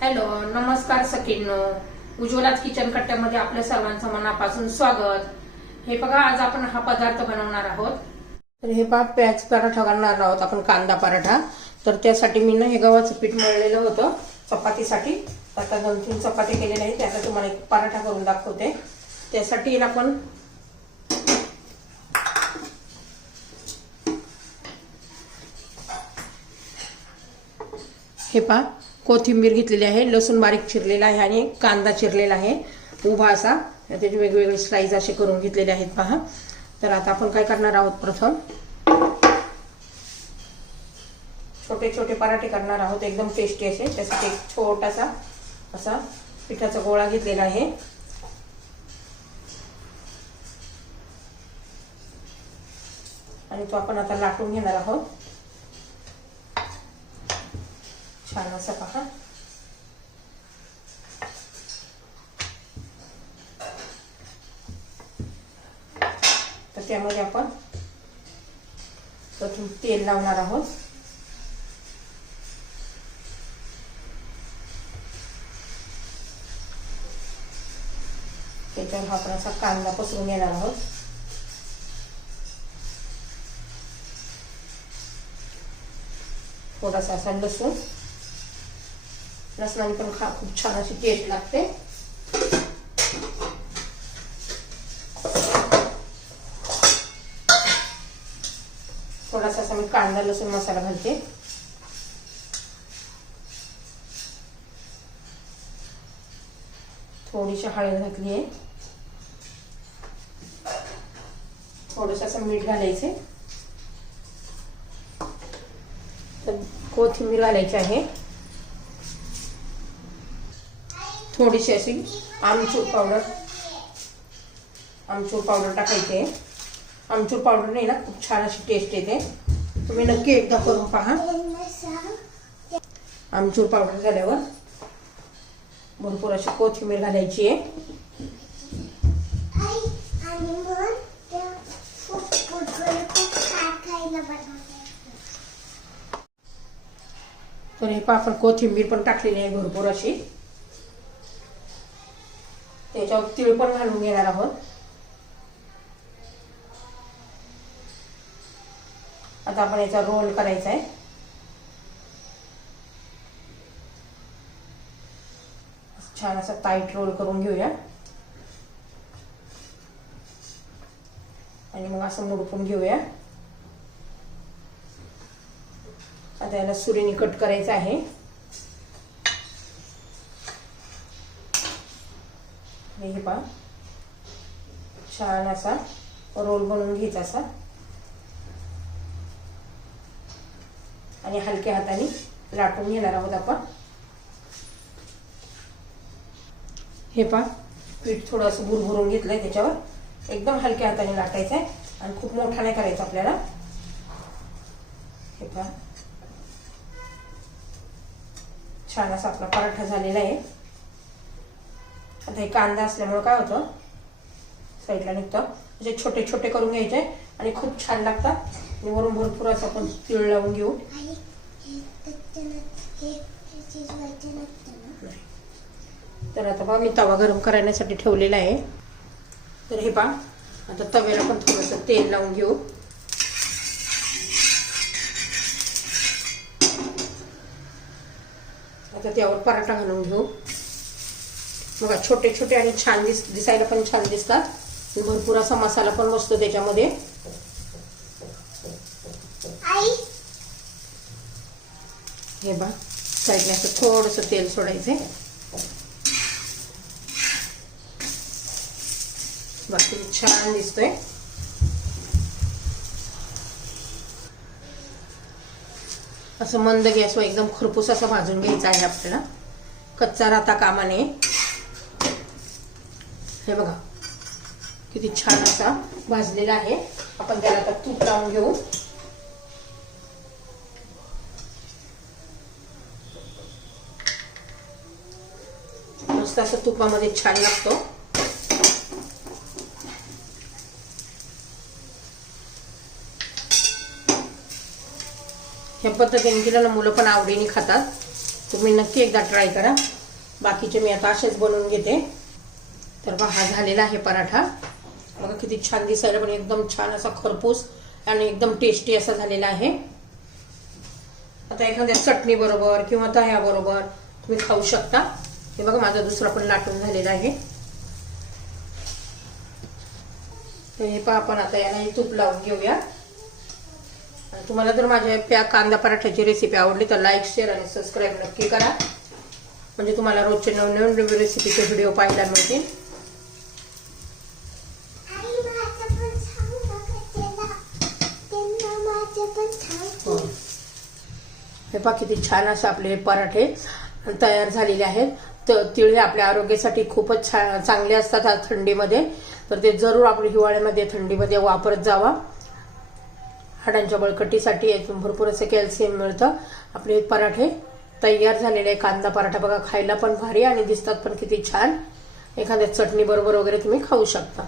Hello नमस्कार सखींनो. उज्ज्वलाच kitchen कट्ट्यामध्ये आपल्या सर्वांचं मनापासून स्वागत. हे बघा आज आपण हा पदार्थ बनवणार आहोत. तर हे पहा प्याज पराठा करणार आहोत आपण कांदा पराठा. तर त्यासाठी मी ना हे गव्हाचं पीठ मळलेलं होतं चपातीसाठी. आता दोन तीन चपाती केलेल्या आहेत त्याचा तुम्हाला एक पराठा करून दाखवते. त्यासाठी आपण हे पहा कोथिंबीर घेतलेली आहे लसूण बारीक चिरलेला आहे आणि कांदा चिरलेला आहे उभा असा. त्याचे वेगवेगळे स्लाईज असे करून घेतलेले आहेत पहा. तर आता आपण काय करणार आहोत प्रथम? छोटे छोटे पराठे करणार आहोत एकदम टेस्टी असे. त्यासाठी एक छोटासा असा पिठाचा गोळा घेतलेला आहे. आणि तो आपण आता लाटून घेणार आहोत. छान असं पहा तर त्यामध्ये आपण प्रथम तेल लावणार आहोत त्याच्यावर आपण असा कांदा पसरून घेणार आहोत थोडासा असा लसूण लसणाने पण खा खूप छान अशी टेस्ट लागते. थोडासा असा मी कांदा लसूण मसाला घालते. थोडीशी हळद घातली आहे. थोडस असं मीठ घालायचे. तर कोथिंबीर घालायची आहे. थोडीशी अशी आमचूर पावडर आमचूर पावडर टाकायची आहे आमचूर पावडर नाही ना खूप छान अशी टेस्ट येते तुम्ही नक्की एकदा करून पहा। आमचूर पावडर झाल्यावर भरपूर अशी कोथिंबीर तर हे आपण कोथिंबीर पण भरपूर अशी. त्याच्यावर तीळ पण घालून घेणार आहोत. आता आपण याचा रोल करायचा आहे. छान असा टाईट रोल करून घेऊया. आणि मग असं मुडपून घेऊया. आता याला सुरीने कट करायचं आहे. हे पहा. छान असा रोल बनवून घ्यायचा असा. आणि हलक्या हाताने लाटून घेणार आहोत आपण. हे पहा पीठ थोडंसं भुरभुरून घेतलंय त्याच्यावर. एकदम हलक्या हाताने लाटायचं आहे आणि खूप मोठा नाही करायचा आपल्याला. हे पहा. छान असा आपला पराठा झालेला आहे. आता हे कांदा असल्यामुळे काय होतं? साईडला निघतं. म्हणजे छोटे छोटे करून घ्यायचे आणि खूप छान लागतात आणि वरून भरपूर असं आपण तीळ लावून घेऊ. तर आता पहा मी तवा गरम करण्यासाठी ठेवलेला आहे. तर हे पहा आता तव्याला पण थोडंसं तेल लावून घेऊ. आता त्यावर पराठा घालून घेऊ. बघा छोटे छोटे आणि छान दिस दिसायला पण छान दिसतात. भरपूर असा मसाला पण बसतो त्याच्यामध्ये. हे बा साईडने असं थोडंसं तेल सोडायचंय. बाकी छान दिसतोय. असं मंद गॅसवर एकदम खरपूस असं भाजून घ्यायचं आहे आपल्याला. कच्चा राहता कामाने हे बघा. किती छान असा भाजलेला आहे. आपण त्याला आता तूप लावून घेऊ. मस्त असं तुपामध्ये छान लागतो. ह्या पद्धतीने केलं ना मुलं पण आवडीने खातात. तुम्ही नक्की एकदा ट्राय करा. बाकीचे मी आता असेच बनवून घेते. तर बघा हा झालेला आहे पराठा. बघा किती छान दिसायला पण एकदम छान असा खरपूस आणि एकदम टेस्टी असा झालेला आहे. आता एखाद्या चटणी बरोबर किंवा दह्या बरोबर तुम्ही खाऊ शकता. हे बघा माझा दुसरा पण लाटून झालेला आहे. तर हे पहा आपण आता याला हे तूप लावून घेऊया. तुम्हाला जर माझ्या त्या कांदा पराठ्याची रेसिपी आवडली तर लाईक शेअर आणि सबस्क्राईब नक्की करा. म्हणजे तुम्हाला रोजचे नवनवीन रेसिपीचे व्हिडिओ पाहायला मिळतील. हे पहा किती छान असे आपले पराठे तयार झालेले आहेत. तर तिळे आपल्या आरोग्यासाठी खूपच छान चांगले असतात थंडीमध्ये. तर ते जरूर आपण हिवाळ्यामध्ये थंडीमध्ये वापरत जावा. हाडांच्या बळकटीसाठी यातून भरपूर असं कॅल्शियम मिळतं. आपले पराठे तयार झालेले कांदा पराठा बघा खायला पण भारी आणि दिसतात पण किती छान. एखाद्या चटणी बरोबर वगैरे तुम्ही खाऊ शकता.